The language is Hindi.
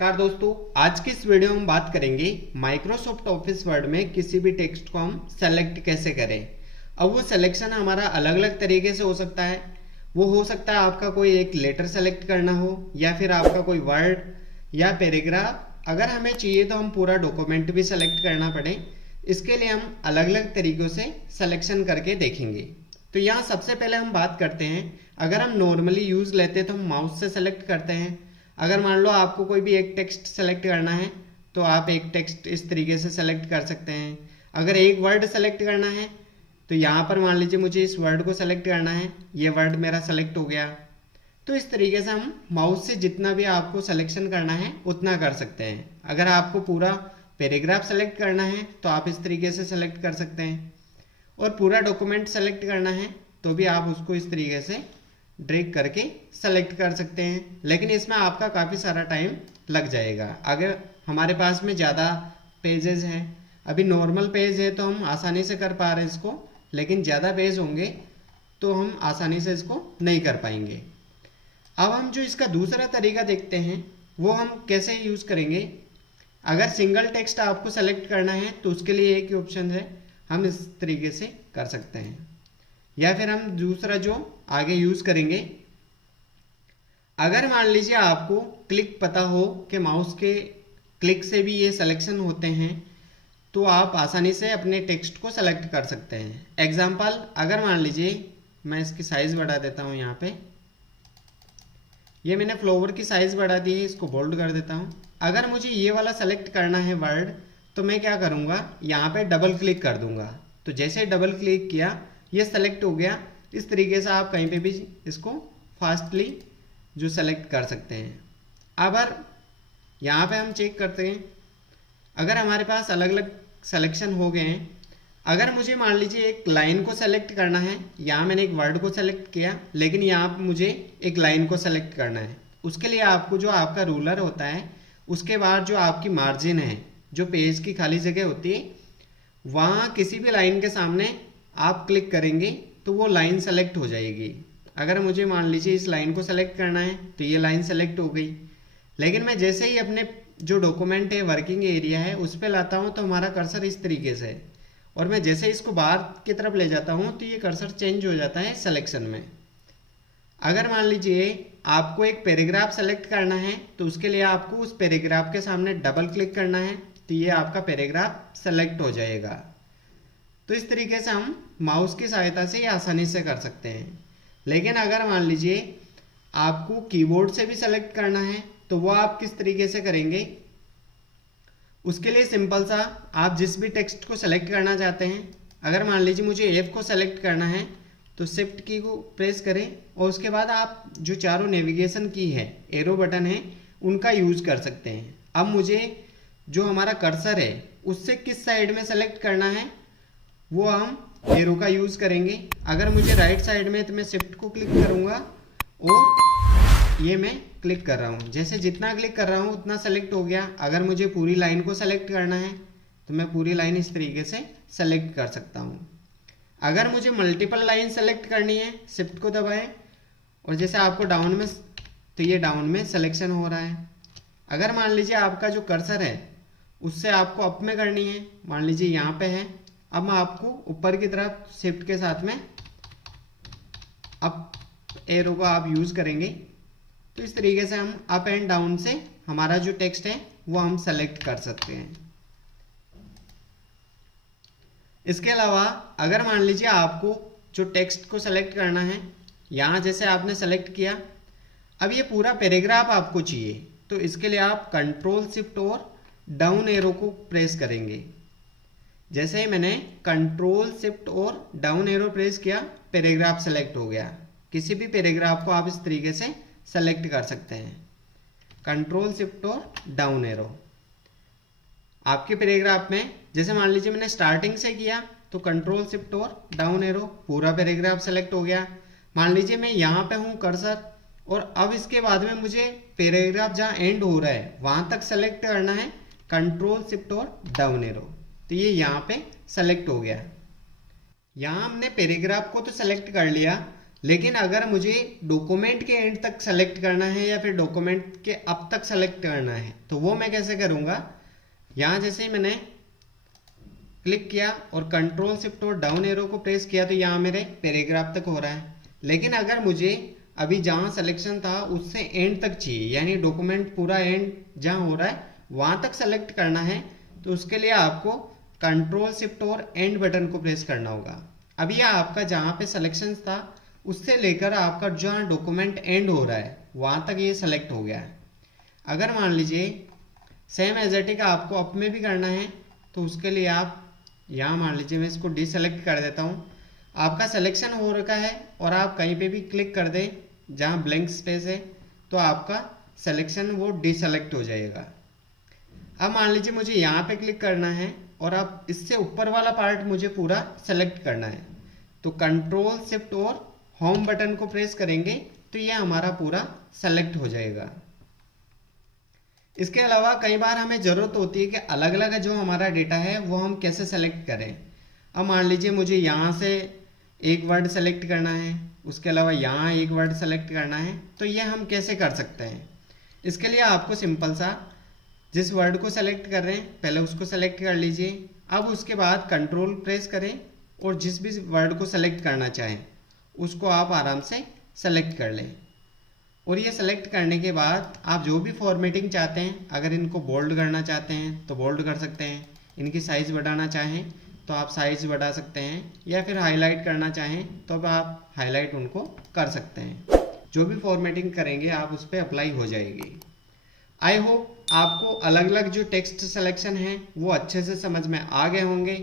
नमस्कार दोस्तों, आज की इस वीडियो में हम बात करेंगे माइक्रोसॉफ्ट ऑफिस वर्ड में किसी भी टेक्स्ट को हम सेलेक्ट कैसे करें। अब वो सिलेक्शन हमारा अलग अलग तरीके से हो सकता है। वो हो सकता है आपका कोई एक लेटर सेलेक्ट करना हो या फिर आपका कोई वर्ड या पैराग्राफ। अगर हमें चाहिए तो हम पूरा डॉक्यूमेंट भी सेलेक्ट करना पड़े। इसके लिए हम अलग अलग तरीकों से सिलेक्शन करके देखेंगे। तो यहाँ सबसे पहले हम बात करते हैं, अगर हम नॉर्मली यूज़ लेते हैं तो हम माउस से सेलेक्ट करते हैं। अगर मान लो आपको कोई भी एक टेक्स्ट सेलेक्ट करना है तो आप एक टेक्स्ट इस तरीके से सेलेक्ट कर सकते हैं। अगर एक वर्ड सेलेक्ट करना है तो यहाँ पर मान लीजिए मुझे इस वर्ड को सेलेक्ट करना है, ये वर्ड मेरा सेलेक्ट हो गया। तो इस तरीके से हम माउस से जितना भी आपको सिलेक्शन करना है उतना कर सकते हैं। अगर आपको पूरा पैराग्राफ सेलेक्ट करना है तो आप इस तरीके से सेलेक्ट कर सकते हैं, और पूरा डॉक्यूमेंट सेलेक्ट करना है तो भी आप उसको इस तरीके से ड्रैग करके सेलेक्ट कर सकते हैं। लेकिन इसमें आपका काफ़ी सारा टाइम लग जाएगा। अगर हमारे पास में ज़्यादा पेजेस हैं, अभी नॉर्मल पेज है तो हम आसानी से कर पा रहे हैं इसको, लेकिन ज़्यादा पेज होंगे तो हम आसानी से इसको नहीं कर पाएंगे। अब हम जो इसका दूसरा तरीका देखते हैं वो हम कैसे यूज़ करेंगे। अगर सिंगल टेक्स्ट आपको सेलेक्ट करना है तो उसके लिए एक ही ऑप्शन है, हम इस तरीके से कर सकते हैं। या फिर हम दूसरा जो आगे यूज़ करेंगे, अगर मान लीजिए आपको क्लिक पता हो कि माउस के क्लिक से भी ये सिलेक्शन होते हैं तो आप आसानी से अपने टेक्स्ट को सेलेक्ट कर सकते हैं। एग्जाम्पल, अगर मान लीजिए मैं इसकी साइज़ बढ़ा देता हूँ, यहाँ पे ये मैंने फ्लावर की साइज़ बढ़ा दी है, इसको बोल्ड कर देता हूँ। अगर मुझे ये वाला सेलेक्ट करना है वर्ड तो मैं क्या करूँगा, यहाँ पे डबल क्लिक कर दूँगा। तो जैसे डबल क्लिक किया ये सेलेक्ट हो गया। इस तरीके से आप कहीं पे भी इसको फास्टली जो सेलेक्ट कर सकते हैं। अब यहाँ पे हम चेक करते हैं, अगर हमारे पास अलग अलग सिलेक्शन हो गए हैं। अगर मुझे मान लीजिए एक लाइन को सेलेक्ट करना है, यहाँ मैंने एक वर्ड को सेलेक्ट किया लेकिन यहाँ पे मुझे एक लाइन को सेलेक्ट करना है। उसके लिए आपको जो आपका रूलर होता है उसके बाद जो आपकी मार्जिन है, जो पेज की खाली जगह होती है, वहाँ किसी भी लाइन के सामने आप क्लिक करेंगे तो वो लाइन सेलेक्ट हो जाएगी। अगर मुझे मान लीजिए इस लाइन को सेलेक्ट करना है तो ये लाइन सेलेक्ट हो गई। लेकिन मैं जैसे ही अपने जो डॉक्यूमेंट है, वर्किंग एरिया है, उस पर लाता हूँ तो हमारा कर्सर इस तरीके से है, और मैं जैसे इसको बाहर की तरफ ले जाता हूँ तो ये कर्सर चेंज हो जाता है सिलेक्शन में। अगर मान लीजिए आपको एक पैराग्राफ सेलेक्ट करना है तो उसके लिए आपको उस पैराग्राफ के सामने डबल क्लिक करना है तो ये आपका पैराग्राफ सेलेक्ट हो जाएगा। तो इस तरीके से हम माउस की सहायता से ये आसानी से कर सकते हैं। लेकिन अगर मान लीजिए आपको कीबोर्ड से भी सेलेक्ट करना है तो वो आप किस तरीके से करेंगे, उसके लिए सिंपल सा, आप जिस भी टेक्स्ट को सेलेक्ट करना चाहते हैं, अगर मान लीजिए मुझे F को सेलेक्ट करना है तो शिफ्ट की को प्रेस करें और उसके बाद आप जो चारों नेविगेशन की है, एरो बटन है, उनका यूज कर सकते हैं। अब मुझे जो हमारा कर्सर है उससे किस साइड में सेलेक्ट करना है वो हम एरो का यूज़ करेंगे। अगर मुझे राइट साइड में तो मैं शिफ्ट को क्लिक करूँगा और ये मैं क्लिक कर रहा हूँ। जैसे जितना क्लिक कर रहा हूँ उतना सेलेक्ट हो गया। अगर मुझे पूरी लाइन को सेलेक्ट करना है तो मैं पूरी लाइन इस तरीके से सेलेक्ट कर सकता हूँ। अगर मुझे मल्टीपल लाइन सेलेक्ट करनी है, शिफ्ट को दबाएं और जैसे आपको डाउन में, तो ये डाउन में सिलेक्शन हो रहा है। अगर मान लीजिए आपका जो कर्सर है उससे आपको अप में करनी है, मान लीजिए यहाँ पे है, अब मैं आपको ऊपर की तरफ शिफ्ट के साथ में अप एरो को आप यूज़ करेंगे तो इस तरीके से हम अप एंड डाउन से हमारा जो टेक्स्ट है वो हम सेलेक्ट कर सकते हैं। इसके अलावा अगर मान लीजिए आपको जो टेक्स्ट को सेलेक्ट करना है, यहाँ जैसे आपने सेलेक्ट किया, अब ये पूरा पैराग्राफ आपको चाहिए तो इसके लिए आप कंट्रोल शिफ्ट और डाउन एरो को प्रेस करेंगे। जैसे ही मैंने कंट्रोल शिफ्ट और डाउन एरो प्रेस किया, पैराग्राफ सेलेक्ट हो गया। किसी भी पैराग्राफ को आप इस तरीके से सेलेक्ट कर सकते हैं, कंट्रोल शिफ्ट और डाउन एरो। आपके पैराग्राफ में जैसे मान लीजिए मैंने स्टार्टिंग से किया तो कंट्रोल शिफ्ट और डाउन एरो, पूरा पैराग्राफ सेलेक्ट हो गया। मान लीजिए मैं यहाँ पे हूँ कर्सर, और अब इसके बाद में मुझे पैराग्राफ जहाँ एंड हो रहा है वहाँ तक सेलेक्ट करना है, कंट्रोल शिफ्ट और डाउन एरो, तो ये यहाँ पे सेलेक्ट हो गया। यहाँ हमने पैराग्राफ को तो सेलेक्ट कर लिया, लेकिन अगर मुझे डॉक्यूमेंट के एंड तक सेलेक्ट करना है या फिर डॉक्यूमेंट के अब तक सेलेक्ट करना है तो वो मैं कैसे करूँगा, यहाँ जैसे ही मैंने क्लिक किया और कंट्रोल शिफ्ट और डाउन एरो को प्रेस किया तो यहाँ मेरे पैराग्राफ तक हो रहा है। लेकिन अगर मुझे अभी जहाँ सिलेक्शन था उससे एंड तक चाहिए, यानी डॉक्यूमेंट पूरा एंड जहाँ हो रहा है वहाँ तक सेलेक्ट करना है, तो उसके लिए आपको कंट्रोल शिफ्ट और एंड बटन को प्रेस करना होगा। अभी यह आपका जहाँ पे सिलेक्शन था उससे लेकर आपका जहाँ डॉक्यूमेंट एंड हो रहा है वहाँ तक ये सेलेक्ट हो गया है। अगर मान लीजिए सेम एजेटिक आपको अप में भी करना है तो उसके लिए आप यहाँ मान लीजिए मैं इसको डिसेलेक्ट कर देता हूँ। आपका सिलेक्शन हो रखा है और आप कहीं पे भी क्लिक कर दें जहाँ ब्लैंक स्पेस है तो आपका सिलेक्शन वो डिसेलेक्ट हो जाएगा। अब मान लीजिए मुझे यहाँ पे क्लिक करना है और अब इससे ऊपर वाला पार्ट मुझे पूरा सेलेक्ट करना है, तो कंट्रोल शिफ्ट और होम बटन को प्रेस करेंगे तो ये हमारा पूरा सेलेक्ट हो जाएगा। इसके अलावा कई बार हमें ज़रूरत होती है कि अलग अलग जो हमारा डेटा है वो हम कैसे सेलेक्ट करें। अब मान लीजिए मुझे यहाँ से एक वर्ड सेलेक्ट करना है, उसके अलावा यहाँ एक वर्ड सेलेक्ट करना है, तो ये हम कैसे कर सकते हैं। इसके लिए आपको सिंपल सा जिस वर्ड को सेलेक्ट कर रहे हैं पहले उसको सेलेक्ट कर लीजिए। अब उसके बाद कंट्रोल प्रेस करें और जिस भी वर्ड को सेलेक्ट करना चाहें उसको आप आराम से सेलेक्ट कर लें। और ये सेलेक्ट करने के बाद आप जो भी फॉर्मेटिंग चाहते हैं, अगर इनको बोल्ड करना चाहते हैं तो बोल्ड कर सकते हैं, इनकी साइज़ बढ़ाना चाहें तो आप साइज़ बढ़ा सकते हैं, या फिर हाईलाइट करना चाहें तो अब आप हाईलाइट उनको कर सकते हैं। जो भी फॉर्मेटिंग करेंगे आप उस पर अप्लाई हो जाएगी। आई होप आपको अलग अलग जो टेक्स्ट सिलेक्शन हैं वो अच्छे से समझ में आ गए होंगे।